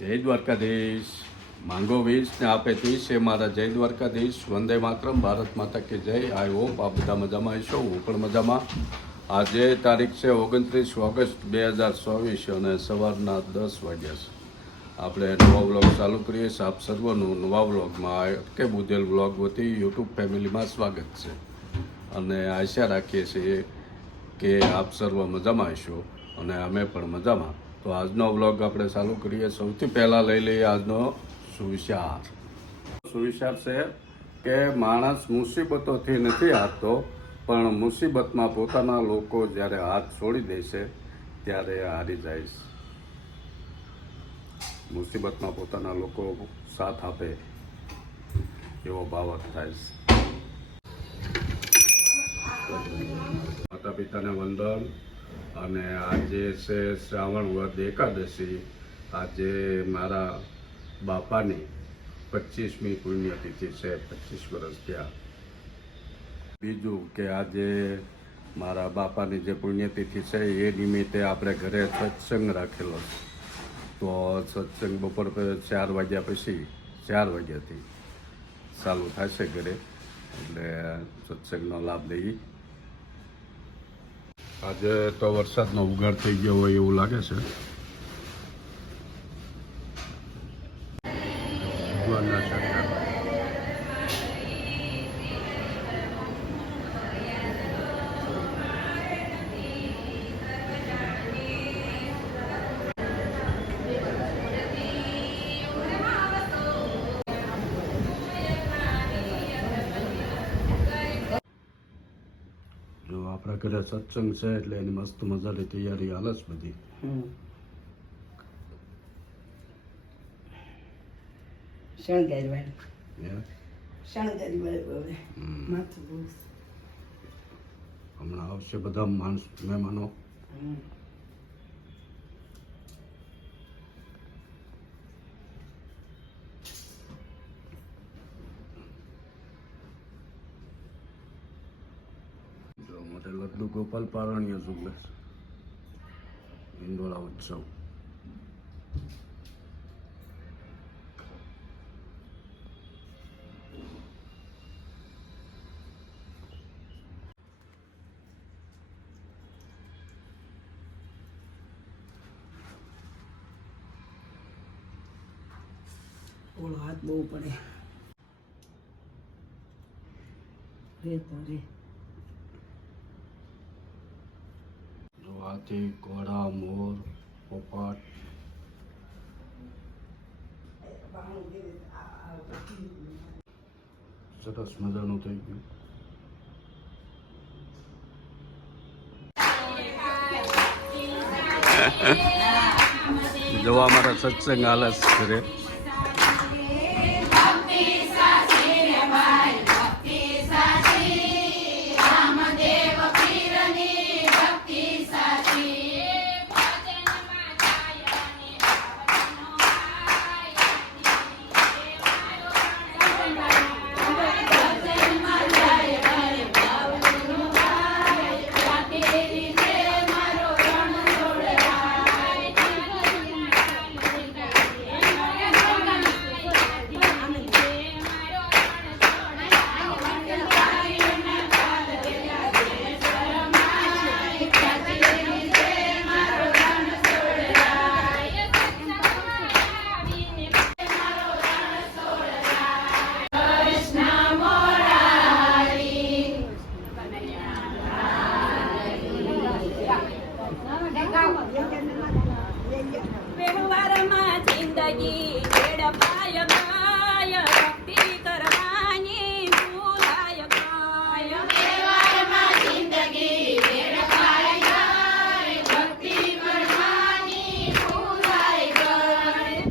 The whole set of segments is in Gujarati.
જય દ્વારકાધીશ. માંગો 20 ને આપે 30 એ મારા જય દ્વારકાધીશ. વંદે માતરમ. ભારત માતા કે જય. આઈ હોપ આ બધા મજામાં હશો. હું પણ મજામાં. આજે તારીખ છે 29 ઓગસ્ટ 2024 અને સવારના 10 વાગ્યા છે. આપણે નવા વ્લોગ ચાલુ કરીએ છીએ. આપ સર્વનું નવા વ્લોગમાં કે બુધેલ વ્લોગ વતી યુટ્યુબ ફેમિલીમાં સ્વાગત છે અને આશા રાખીએ છીએ કે આપ સર્વ મજામાં હશો અને અમે પણ મજામાં. તો આજનો વ્લોગ આપણે ચાલુ કરીએ. સૌથી પહેલાં લઈ લઈએ આજનો સુવિચાર. સુવિચાર છે કે માણસ મુસીબતોથી નથી હારતો, પણ મુસીબતમાં પોતાના લોકો જ્યારે હાથ છોડી દે છે ત્યારે હારી જાય છે. મુસીબતમાં પોતાના લોકો સાથ આપે એવો ભાવ થાય છે. માતા પિતાને વંદન. અને આજે છે શ્રાવણ વદ એકાદશી. આજે મારા બાપાની 25મી પુણ્યતિથિ છે. 25 વર્ષ થયા. બીજું કે આજે મારા બાપાની જે પુણ્યતિથિ છે એ નિમિત્તે આપણે ઘરે સત્સંગ રાખેલો. તો સત્સંગ બપોર 4 વાગ્યા પછી 4 વાગ્યાથી ચાલુ થશે ઘરે, એટલે સત્સંગનો લાભ લઈએ. આજે તો વરસાદનો ઉઘાડ થઈ ગયો હોય એવું લાગે છે. ભગવાનના શંકર. જો આપણા ઘરે સત્સંગ છે એટલે એની મસ્ત મજાની તૈયારી હાલે છે બધી. હમણાં આવશે બધા મહેમાનો. મોટે લડ્ડુ ગોપાલ પારણીય ઝુંબેશ હિંડોળા ઉત્સવ. ઓળો હાથ બહુ પડે રે તો રે. જો હાથી, ઘોડા, મોર, પોપટ. સરસ મજાનું થઈ ગયું. જોવા અમારા સત્સંગ હાલે ઘરે. વ્યવહારમાં જિંદગી વેડફાય ગાય, ભક્તિ કરવાની ભૂલાય ગાય. વ્યવહારમાં જિંદગી વેડફાય ગાય, ભક્તિ કરવાની ભૂલાય ગાય.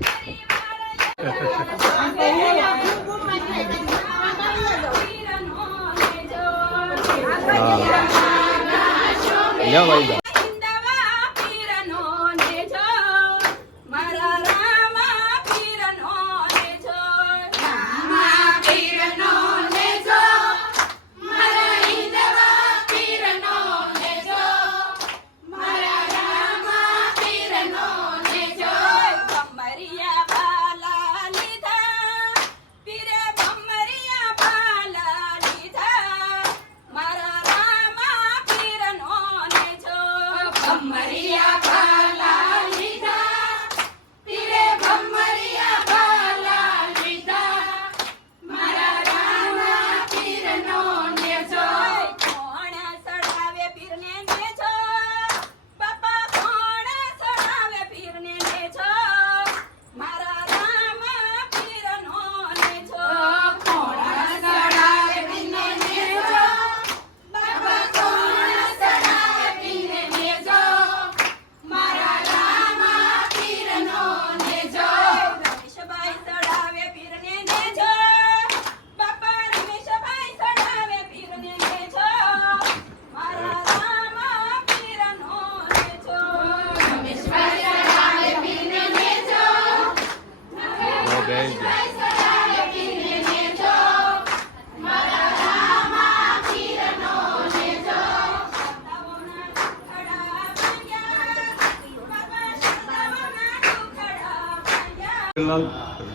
બેહી ગયા.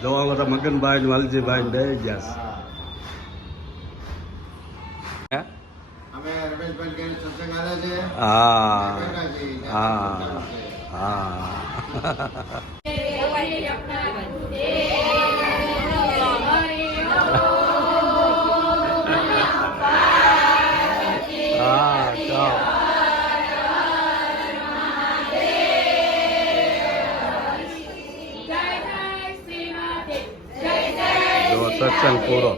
જોવા મારા મગનભાઈ વાલજીભાઈ બે ગયા છે. અમે રમેશભાઈ ઘેર સત્સંગ આલે છે. હા હા જો સત્સંગ પૂરો.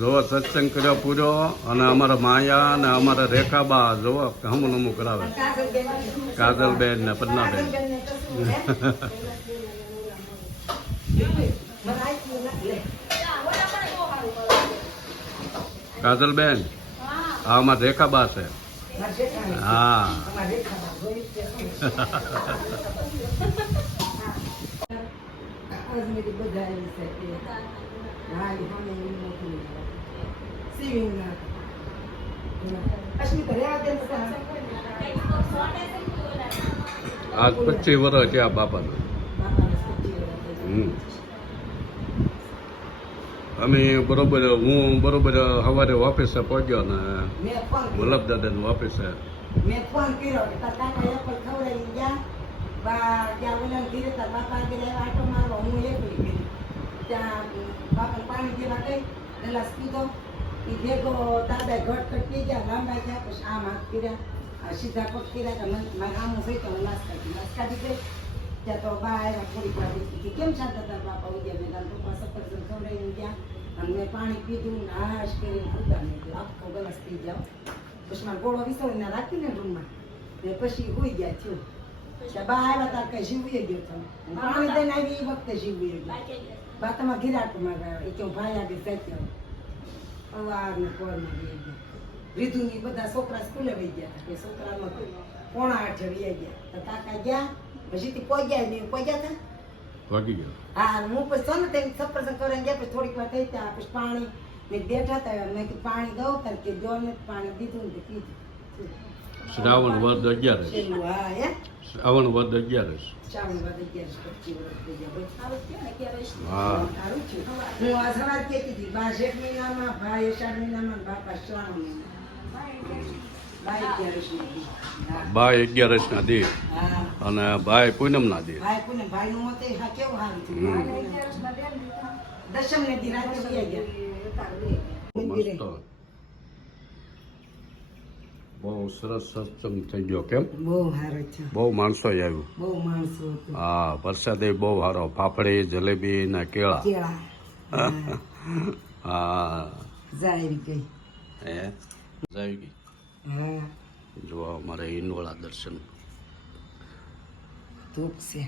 જો સત્સંગ કર્યો પૂરો અને અમારા માયા અને અમારા રેખાબા જો હમું નમું કરાવે. કાજલબેન ને પન્નાબેન. કાજલબેન આ અમારા રેખાબા છે. હા આજ 25 વર્ષ છે આ બાપાનું. અમે બરોબર હું બરોબર સવારે ઓફિસે પહોંચ્યો ને વલ્લભ દાદાનું ઓફિસે. મેં ફોન કર્યો કે તાર કાકા એપલ ખવડાવી ગયા બા ત્યાં ઓલા ધીરે તાર બાપા આગળ આટો મારવા હું એકલી ગઈ ત્યાં બાપા પાણી દેવા ગઈ ગ્લાસ પીધો એ ભેગો દાદા ઘટ પી ગયા લાંબા થયા પછી આમ હાથ કર્યા સીધા પગ કર્યા કે મારા આમ જોઈ તો નાસ્તા કાઢી ગઈ ત્યાં તો બા આવ્યા થોડીક વાર કે કેમ ચાલતા તાર બાપા ઉગ્યા મેં તારા પપ્પા સફરજન ખવડાવીને ગયા અને મેં પાણી પીધું નાશ કરીને ઉતા મેં આખો ગ્લાસ પી જાઓ પછી મારો ગોળો વિસરીને રાખીને રૂમમાં ને પછી હોઈ ગયા થયું ત્યાં બા આવ્યા તાર કઈ જીવી ગયો તો પાણી દઈને આવી એ વખતે જીવી ગયો બા તમારા ગિરાટમાં ગયા એ કે હું ભાઈ આગળ જતી અવાર ને કોરમાં ગઈ ગયા રીધુની બધા છોકરા સ્કૂલે વહી ગયા કે છોકરામાં 7:45 વહી ગયા તો કાકા ગયા પછી પહોંચ્યા ને પહોંચ્યા હતા વાગી ગયો. હા હું પછી તો ને તેની સફરજન કરીને ગયા પછી થોડીક વાર થઈ ત્યાં પછી પાણી મેં બેઠા હતા મેં કીધું પાણી દઉં તાર કે જો ને પાણી દીધું ને પીધું. શ્રાવણ વદ 11. છેલ્લું હા હે શ્રાવણ વદ 11. શ્રાવણ વદ 11 25 વર્ષ થઈ ગયા પછી સારું થયું ને કે હવે હા સારું થયું હું આ સવાર કહેતી હતી બા 6 મહિનામાં ભાઈ 7 મહિનામાં બાપા શ્રાવણ મહિનામાં બાઈ 11 વર્ષની હા બા 11 ના દી હા અને ભાઈ પૂનમના દી. ભાઈ કોને ભાઈ નું મતે હા કેવું સારું થયું દશમ ને દી રાતે વહી ગયા મસ્ત બહુ સરસ સત્સંગ થઈ ગયો. કેમ બહુ સારું છે બહુ માણસો આવ્યું. બહુ માણસો હતું હા પ્રસાદી બહુ સારો ફાફડી જલેબી ને કેળા. કેળા હા જાય ગઈ હે આવી ગઈ. હા જો અમારે હિંડોળા દર્શન ધૂપ છે